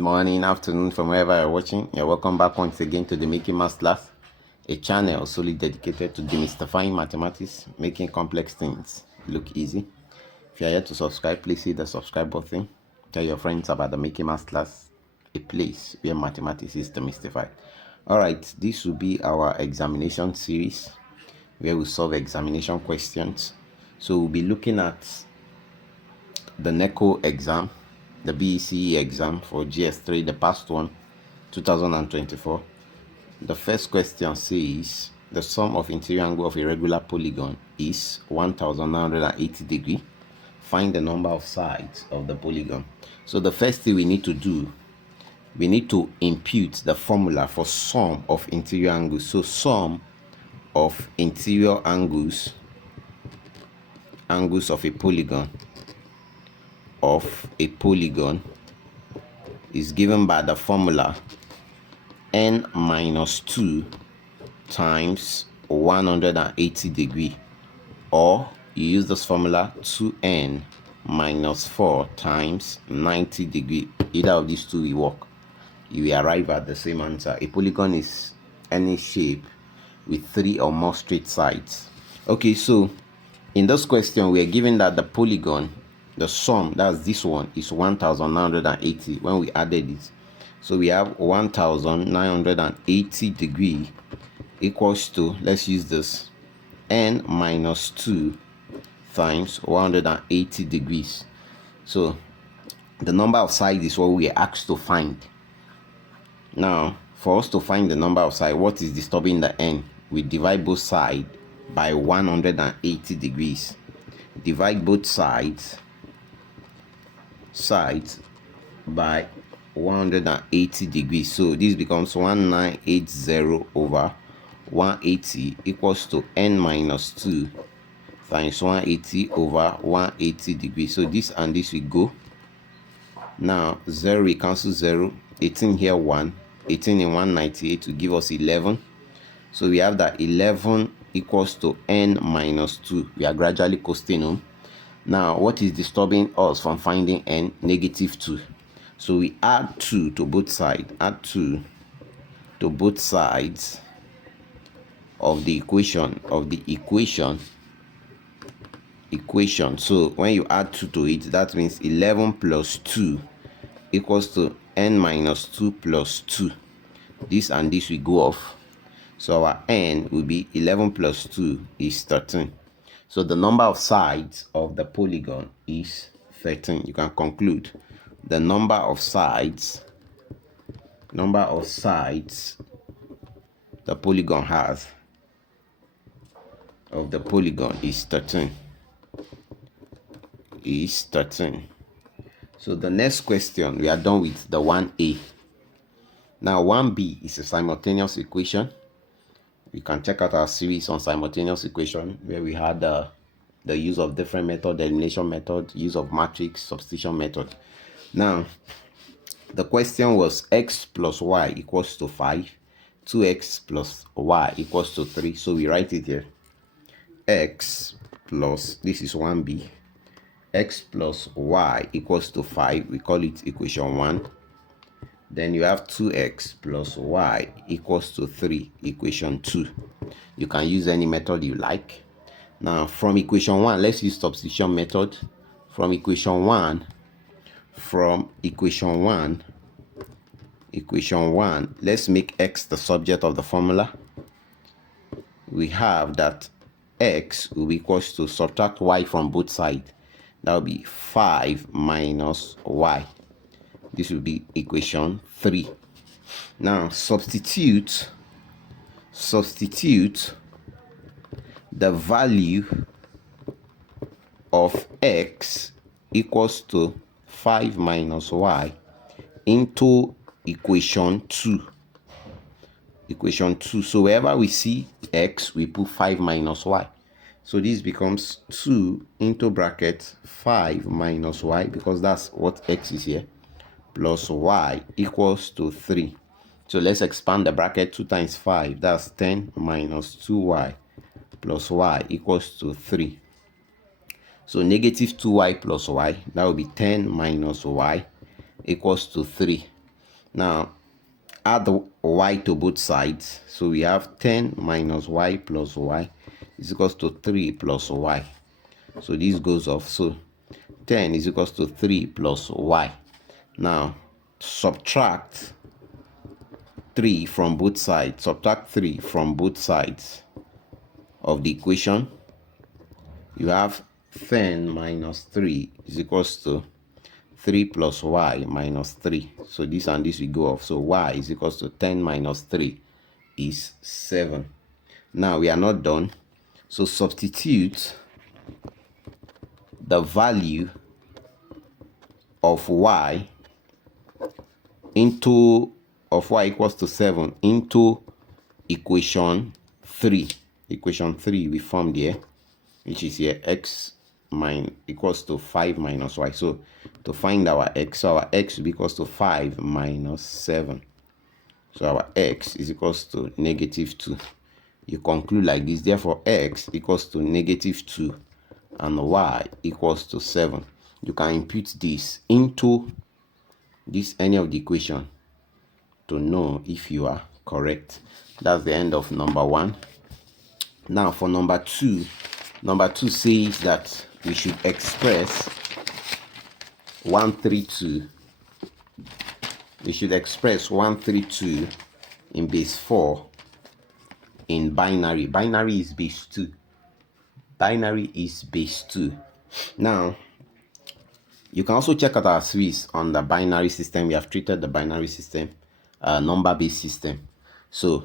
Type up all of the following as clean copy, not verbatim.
Morning, afternoon, from wherever you're watching. You're welcome back once again to the Making Maths class, a channel solely dedicated to demystifying mathematics, making complex things look easy. If you're here to subscribe, please hit the subscribe button. Tell your friends about the Making Maths class, a place where mathematics is demystified. Alright, this will be our examination series where we solve examination questions. So we'll be looking at the NECO exam, the BECE exam for GS3, the past one, 2024. The first question says the sum of interior angle of a regular polygon is 1980 degrees. Find the number of sides of the polygon. So the first thing we need to do, we need to impute the formula for sum of interior angles. So sum of interior angles of a polygon is given by the formula n minus 2 times 180 degree, or you use this formula 2n minus 4 times 90 degree. Either of these two will work. You will arrive at the same answer. A polygon is any shape with 3 or more straight sides. Okay, so in this question we are given that the polygon, the sum, that's this one, is 1980 when we added it. So we have 1980 degree equals to, let's use this, n minus 2 times 180 degrees. So the number of sides is what we are asked to find. Now, for us to find the number of sides, what is disturbing the n? We divide both sides by 180 degrees. Divide both sides by 180 degrees. So this becomes 1980 over 180 equals to n minus 2 times 180 over 180 degrees. So this and this will go. Now 0 we cancel 0, 18 here 1, 18 in 198 will give us 11. So we have that 11 equals to n minus 2. We are gradually coasting home. Now what is disturbing us from finding n? Negative 2. So we add 2 to both sides. Add 2 to both sides of the equation. So when you add 2 to it, that means 11 plus 2 equals to n minus 2 plus 2. This and this will go off. So our n will be 11 plus 2 is 13. So the number of sides of the polygon is 13. You can conclude the number of sides the polygon has is 13. So the next question, we are done with the 1a. Now 1b is a simultaneous equation. You can check out our series on simultaneous equation where we had the use of different method, the elimination method, use of matrix, substitution method. Now the question was x plus y equals to 5, 2x plus y equals to 3. So we write it here. X plus, this is 1b, x plus y equals to 5. We call it equation 1. Then you have 2x plus y equals to 3, equation 2. You can use any method you like. Now from equation 1, let's use substitution method. From equation 1, let's make x the subject of the formula. We have that x will be equals to, subtract y from both sides. That will be 5 minus y. This will be equation 3. Now substitute the value of x equals to 5 minus y into equation 2. So wherever we see x, we put 5 minus y. So this becomes 2 into bracket 5 minus y, because that's what x is here, plus y equals to 3. So let's expand the bracket. 2 times 5, that's 10 minus 2y plus y equals to 3. So negative 2y plus y, that will be 10 minus y equals to 3. Now add y to both sides. So we have 10 minus y plus y is equals to 3 plus y. So this goes off. So 10 is equals to 3 plus y. Now subtract 3 from both sides. Subtract 3 from both sides of the equation. You have 10 minus 3 is equals to 3 plus y minus 3. So this and this will go off. So y is equals to 10 minus 3 is 7. Now we are not done. So substitute the value of y equals to 7 into equation 3. Equation 3 we formed here, which is here x equals to 5 minus y. So to find our x, so our x will be equals to 5 minus 7. So our x is equals to negative 2. You conclude like this. Therefore x equals to negative 2 and y equals to 7. You can impute this into any of the equation to know if you are correct. That's the end of number 1. Now for number 2 says that we should express 132. We should express 132 in base 4 in binary. Binary is base 2. Binary is base 2. Now you can also check out our series on the binary system. We have treated the binary system, number-based system. So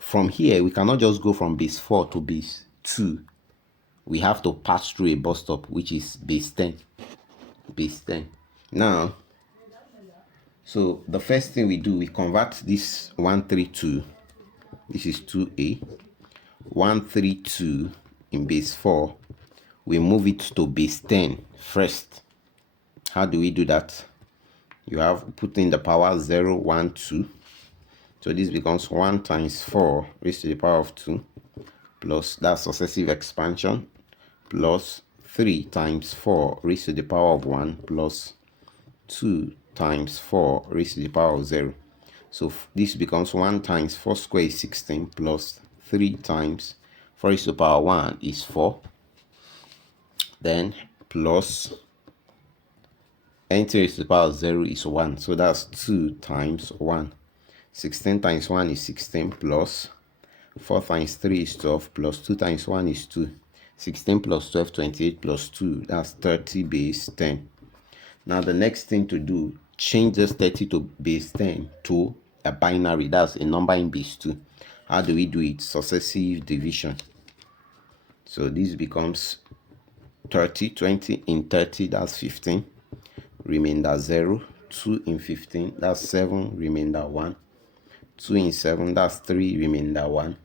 from here, we cannot just go from base 4 to base 2. We have to pass through a bus stop, which is base 10. Base 10. Now, so the first thing we do, we convert this 132. This is 2a. 132 in base 4. We move it to base 10 first. How do we do that? You have put in the power 0, 1, 2. So this becomes 1 times 4 raised to the power of 2 plus that successive expansion plus 3 times 4 raised to the power of 1 plus 2 times 4 raised to the power of 0. So this becomes 1 times 4 squared is 16 plus 3 times 4 raised to the power 1 is 4. Then plus anything raised to the power of 0 is 1. So that's 2 times 1. 16 times 1 is 16 plus 4 times 3 is 12 plus 2 times 1 is 2. 16 plus 12, 28 plus 2. That's 30 base 10. Now the next thing to do, change this 30 to base 10 to a binary. That's a number in base 2. How do we do it? Successive division. So this becomes 30, 20 in 30, that's 15. Remainder 0. 2 in 15, that's 7. Remainder 1. 2 in 7, that's 3. Remainder 1.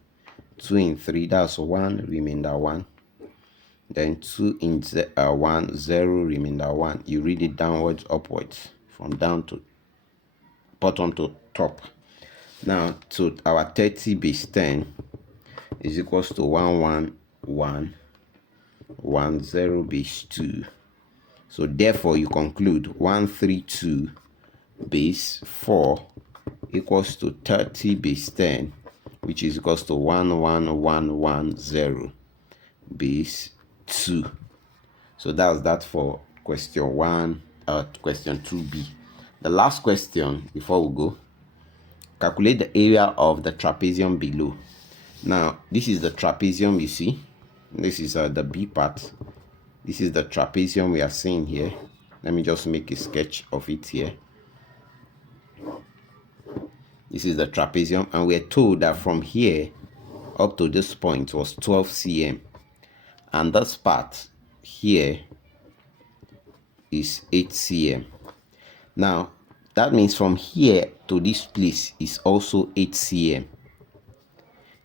2 in 3, that's 1. Remainder 1. Then 2 in 1, 0. Remainder 1. You read it downwards, upwards, from down to bottom to top. Now, so our 30 base 10 is equals to 1, 1, 1, 1, 0 base 2. So therefore, you conclude 132 base 4 equals to 30 base 10, which is equals to 11110 base 2. So that's that for question 1, question 2b. The last question before we go, calculate the area of the trapezium below. Now this is the trapezium you see. This is the B part. This is the trapezium we are seeing here. Let me just make a sketch of it here. This is the trapezium, and we're told that from here up to this point was 12 cm, and this part here is 8 cm. Now that means from here to this place is also 8 cm.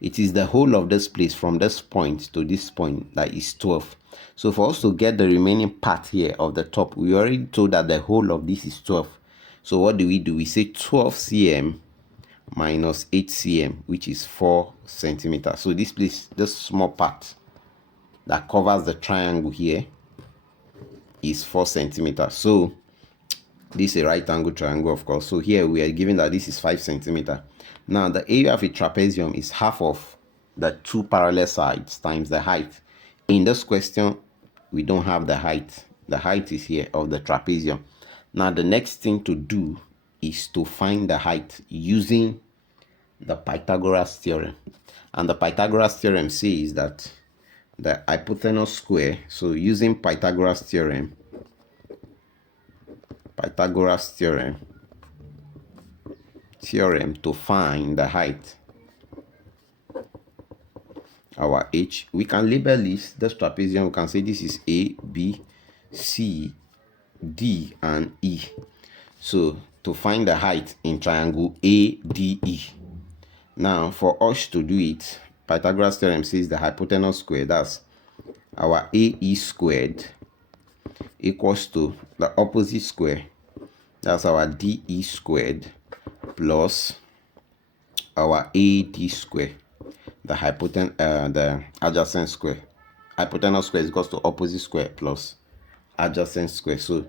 It is the whole of this place from this point to this point that is 12. So for us to get the remaining part here of the top, we already told that the whole of this is 12. So what do? We say 12 cm minus 8 cm, which is 4 centimeters. So this place, this small part that covers the triangle here, is 4 centimeters. So This is a right angle triangle, of course. So here we are given that this is 5 centimeter. Now the area of a trapezium is half of the two parallel sides times the height. In this question, we don't have the height. The height is here of the trapezium. Now the next thing to do is to find the height using the Pythagoras theorem. And the Pythagoras theorem says that the hypotenuse square, so using Pythagoras theorem to find the height, our h, we can label this trapezium. We can say this is A, B, C, D, and E. So to find the height in triangle ADE. Now for us to do it, Pythagoras theorem says the hypotenuse square, that's our AE squared, equals to the opposite square, that's our DE squared, plus our AD square, the adjacent square. Hypotenuse square is equals to opposite square plus adjacent square. So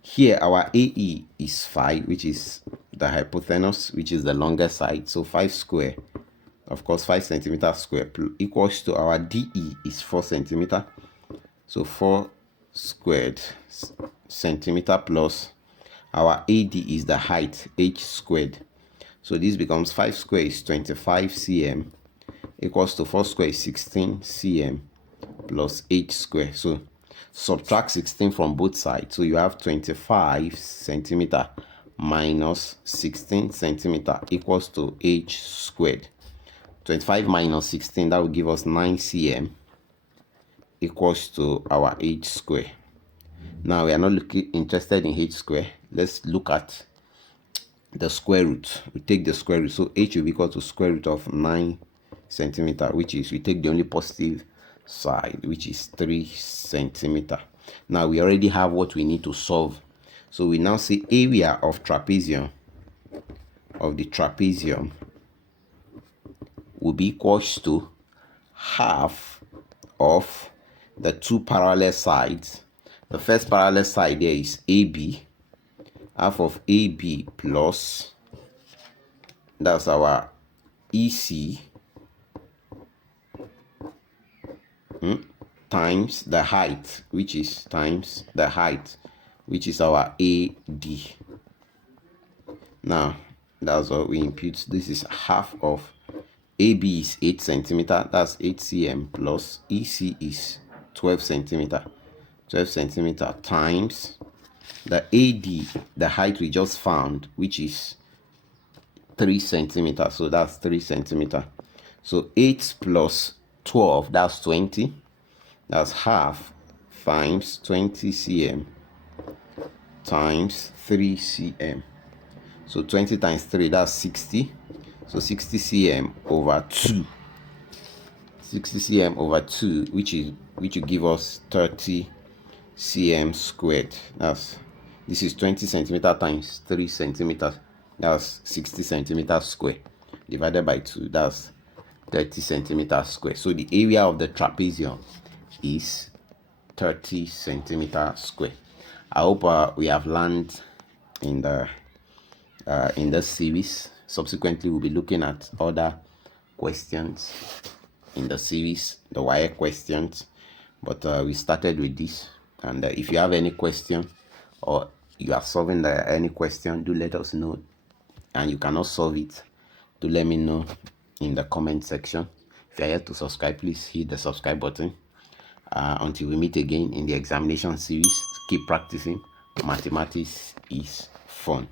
here our AE is 5, which is the hypotenuse, which is the longer side. So 5 square, of course 5 centimeter square, equals to our DE is 4 centimeter. So 4 squared centimeter plus our AD is the height, h squared. So this becomes 5 square is 25 cm, equals to 4 square is 16 cm plus h square. So subtract 16 from both sides. So you have 25 centimeter minus 16 centimeter equals to h squared. 25 minus 16, that will give us 9 cm, equals to our h square. Now we are not interested in h square. Let's look at the square root. We take the square root. So h will be equal to square root of 9 centimeter, which is, we take the only positive side, which is 3 centimeter. Now we already have what we need to solve. So we now say area of the trapezium will be equals to half of the two parallel sides. The first parallel side there is AB, half of AB plus, that's our EC, times the height, which is our AD. Now that's what we impute. This is half of AB is 8 centimeter, that's 8 cm, plus EC is 12 centimeter, times the AD, the height we just found, which is 3 centimeter. So that's 3 centimeter. So 8 plus 12, that's 20. That's half times 20 cm times 3 cm. So 20 times 3, that's 60. So 60 cm over 2. 60 cm over 2, which will give us 30 cm squared. This is 20 centimeter times 3 centimeters. That's 60 centimeters square divided by 2. That's 30 centimeters square. So the area of the trapezium is 30 centimeters square. I hope we have learned in this series. Subsequently, we'll be looking at other questions in the series, the wire questions. But we started with this. And if you have any question, or you are solving any question, do let us know. And you cannot solve it, do let me know in the comment section. If you are yet to subscribe, please hit the subscribe button. Until we meet again in the examination series, keep practicing. Mathematics is fun.